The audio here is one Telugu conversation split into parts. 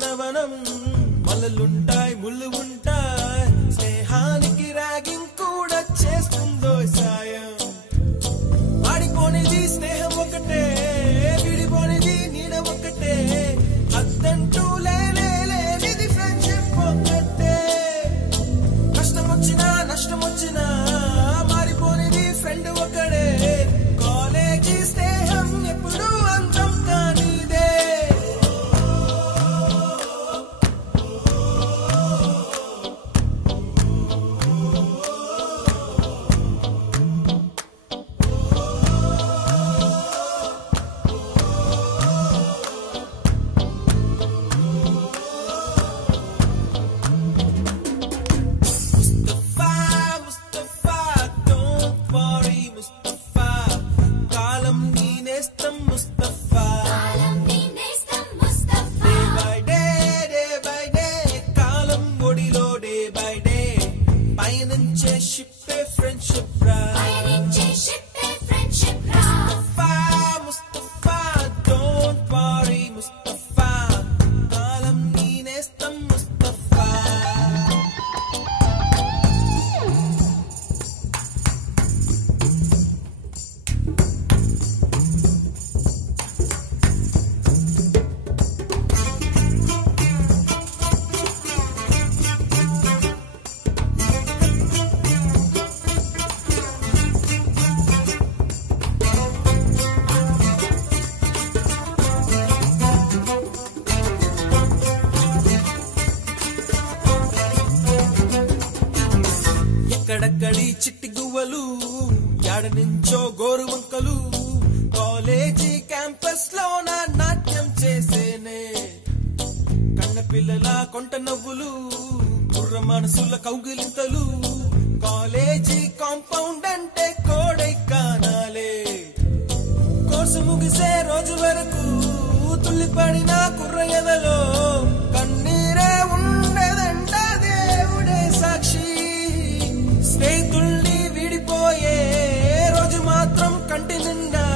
నందనవనం మల్లలుంటాయి ముళ్ళు ఉంటాయి స్నేహానికి ర్యాగింగ్ కూడా చేస్తుందో సాయం వాడిపోనిది స్నేహం ఒకటే విడిపోనిది నీడ ఒకటే అద్దంటూ లేనిది ఫ్రెండ్షిప్ ఒకటే కష్టం వచ్చినా నష్టం వచ్చినా మారిపోనిది ఫ్రెండ్ ఒకడే కాలేజీ స్నేహం ఎప్పుడు అంతం కానిదే ఎక్కడక్కడి చిట్టి గువ్వలు యాడ నుంచో గోరు వంకలు కాలేజీ క్యాంపస్ లో నాట్యం చేసేనే కన్న పిల్లల కొంట నవ్వులు కుర్ర మనసుల కౌగిలింతలు కాలేజీ కాంపౌండ్ అంటే కోడై కానాలే కోర్సు ముగిసే రోజు వరకు తుల్లిపడిన కుర్ర ఎదలో కన్నీరే ఉండదంట దేవుడే సాక్షి స్నేహితుల్ని విడిపోయే రోజు మాత్రం కంటి నిండా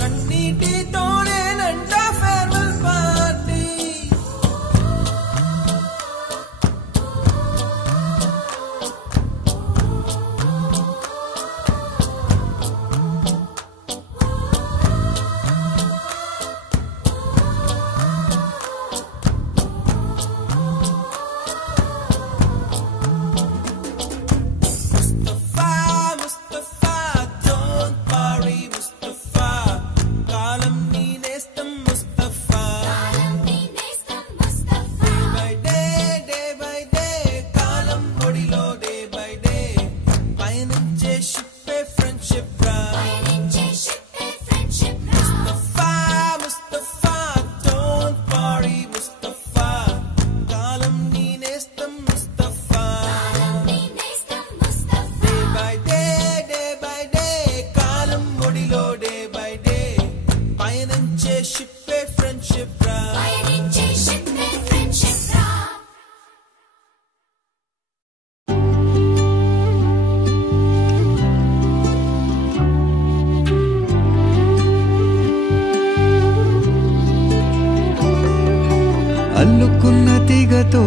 కన్నీటితోనేనంట ఫేర్వెల్ పార్టీ అల్లుకున్న తీగతో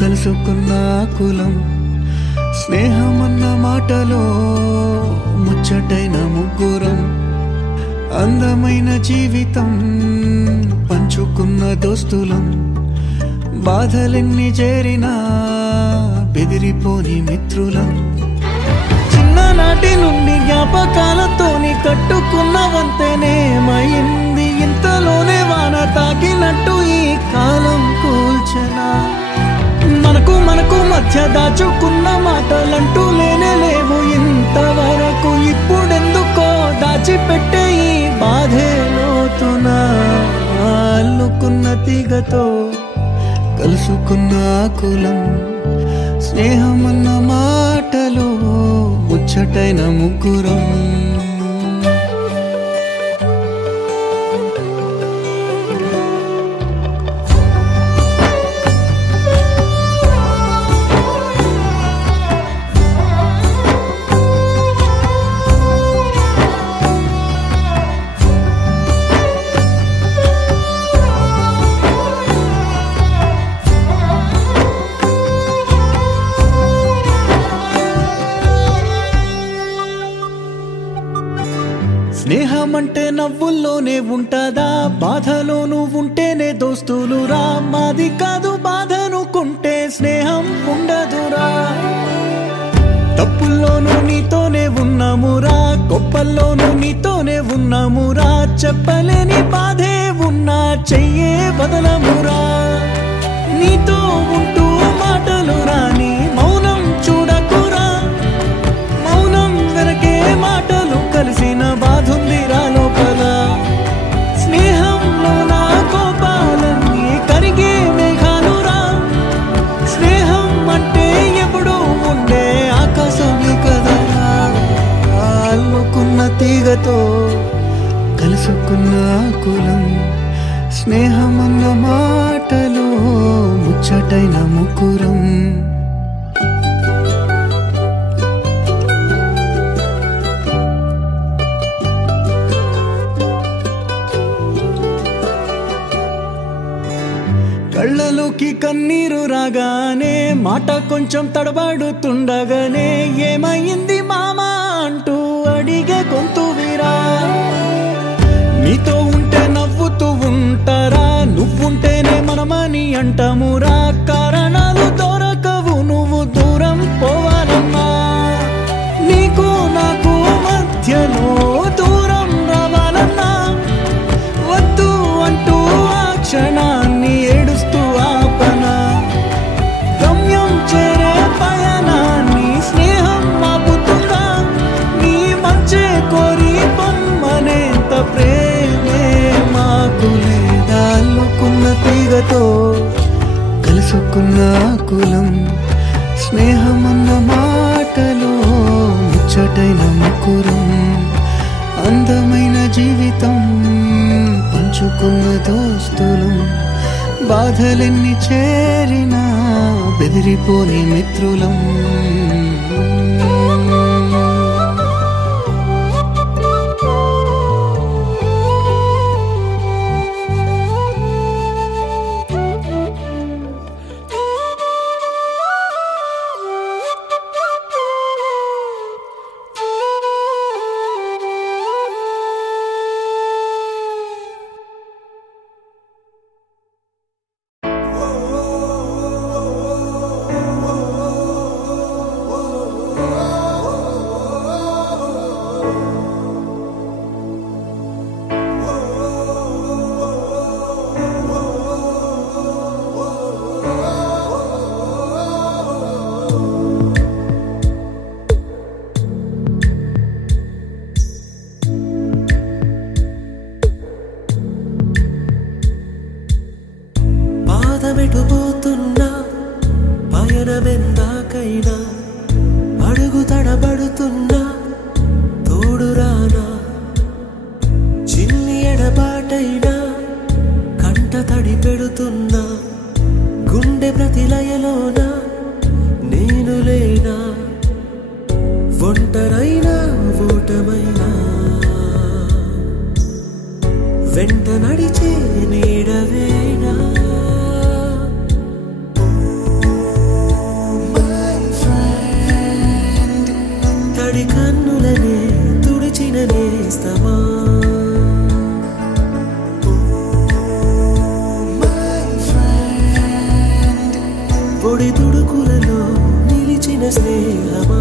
కలుసుకున్న కులం స్నేహమన్న మాటలో ముచ్చటైన ముగ్గురం అందమైన జీవితం పంచుకున్న దోస్తులం బాధలెన్ని చేరినా బెదిరిపోని మిత్రులం చిన్ననాటి నుండి జ్ఞాపకాలతోని కట్టుకున్న వంతెనేమైంది ఇంతలోనే వాన తాకినట్టు ఈ కాలం కూల్చనా మనకు మధ్య దాచుకున్న మాటలంటూ లేవు ఇంతవరకు ఇప్పుడెందుకో దాచిపెట్టే ఈ బాధే లోతున అల్లుకున్న తీగతో కలుసుకున్న కులం స్నేహమన్న మాటలో ముచ్చటైన ముగ్గురం అంటే నవ్వుల్లోనే ఉంటదా, బాధలోను ఉంటేనే దోస్తులురా. మాది కాదు బాధనుకుంటే స్నేహం ఉండదురా. తప్పుల్లోనూ నీతోనే ఉన్నామురా, గొప్పల్లోనూ నీతోనే ఉన్నామురా. చెప్పలేని బాధే ఉన్నా చెయ్యే బదలమురా. నీతో ఉంటూ మాటలు రాని మౌనం చూడకురా. మౌనం వెనకే మాటలు కలిసిన బాధుందిరా లోపల. స్నేహంలో నా కోపాలన్నీ కరిగే మేఘాలురా. స్నేహం అంటే ఎప్పుడు ఉండే ఆకాశమే కదరా. అల్లుకున్న తీగతో కలుసుకున్న కులం. స్నేహమన్న మాటలో ముచ్చటైన ముకురం. కళ్ళలోకి కన్నీరు రాగానే మాట కొంచెం తడబడుతుండగానే ఏమైంది మామా అంటూ అడిగే గొంతు వీరా. నీతో ఉంటే నవ్వుతూ ఉంటారా, నువ్వుంటేనే మనమని అంటామురా. కారణాలు దొరకవు నువ్వు దూరం పోవాలన్నా. నీకు నాకు మధ్యలో దూరం రావాలన్నా. వద్దు అంటూ ఆ క్షణాన్ని ఏడుస్తూ ఆపనా. గమ్యం చేరే పయనాన్ని స్నేహం ఆపుతుందా. నీ మంచే కోరి పొమ్మనేంత ప్రేమే మాకు లేదా. అల్లుకున్న తీగతో కలుసుకున్న కులం. స్నేహమన్న మాటలో ముచ్చటైన ముకురం. అందమైన జీవితం పంచుకున్న దోస్తులం. బాధలెన్ని చేరినా బెదిరిపోని మిత్రులం. పాదమెటుపోతున్నా పయనమెందాకైనా అడుగు తడబడుతున్నా తోడురానా. చిన్ని ఎడబాటైనా కంట తడి పెడుతున్నా. గుండె ప్రతిలయలోన నేను లేనా. ఒంటరైనా ఓటమైనా వెంట నడిచే నీడవేనా. తడి కన్నులనే తుడిచిన నేస్తమా. పొడి తుడుకులలో నిలిచిన స్నేహమా.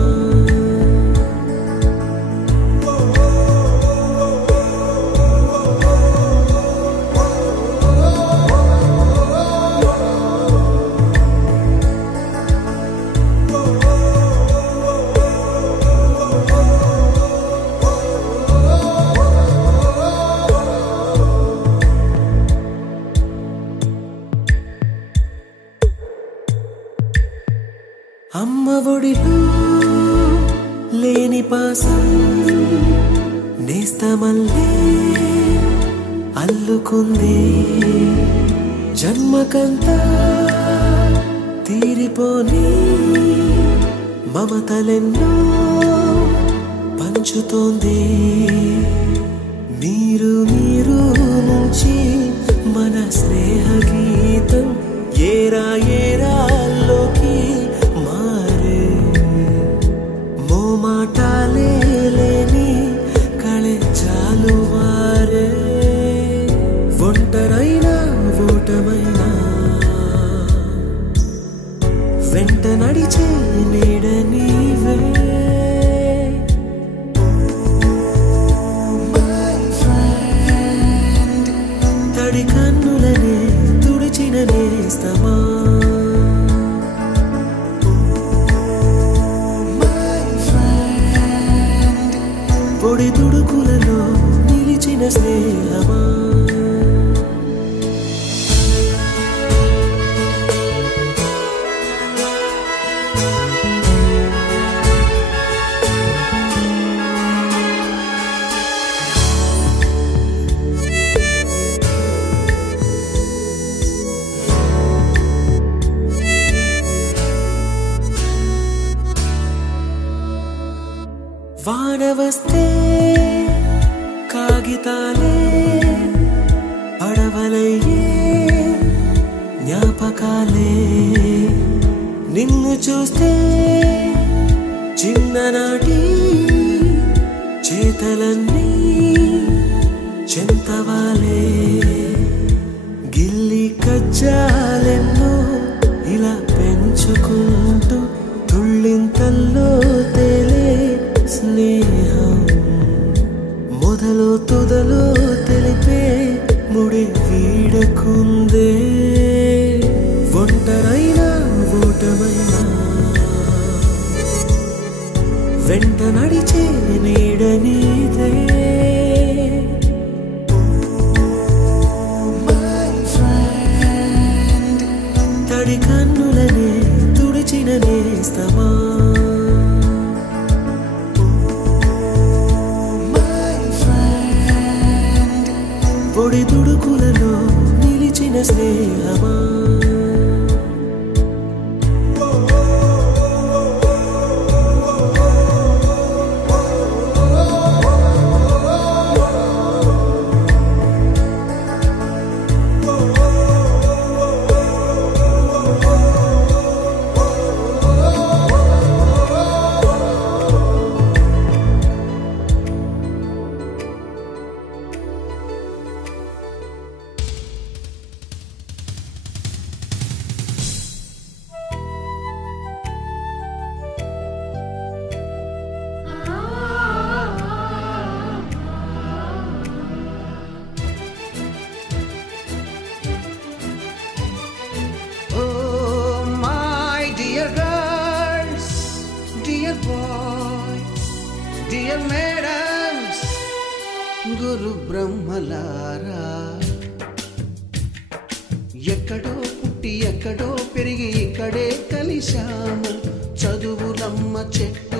అమ్మ ఒడిలో లేని పాసం నేస్తమల్లే అల్లుకుంది. జన్మకంతా తీరిపోని మమతలెన్నో పంచుతోంది. మీరు మీరు నుంచి మన స్నేహ గీతం ఏరా ఏరాల్లోకి మారే. మోమాటాలే లేని కళె చాలువా. వెంట నడిచే నీడ నీవే తడి కన్నులనే తుడిచిన నేస్తమా పొడి తుడుకులలో నిలిచిన స్నేహమా వాన వస్తే కాగితాలే పడవలయ్యే జ్ఞాపకాలే నిన్ను చూస్తే చిన్ననాటి చేతలన్నీ చెంతవాలే గిల్లి కజ్జాలెన్నో ఇలా పెంచుకుంటూ తుళ్ళింతల్లో తేలే స్నేహం మొదలు తొదలు తెలిపే ముడి వీడకుందే ఒంటరైనా ఓటమైనా వెంట నడిచే నీడ నీదే తడి కన్నులనే తుడిచిన నేస్తమా పొడి తుడుకులలో నిలిచిన స్నేహమా Dear madams, గురు బ్రహ్మలారా ఎక్కడో పుట్టి ఎక్కడో పెరిగి ఇక్కడే కలిశాము చదువులమ్మ చెట్టు